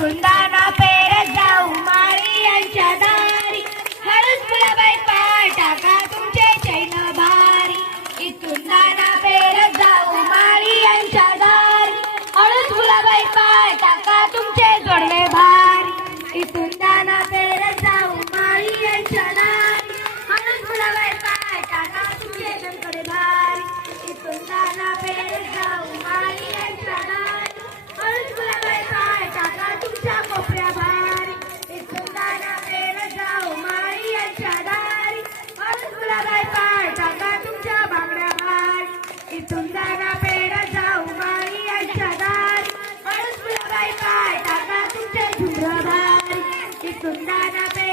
본다. सुंदर सुंदर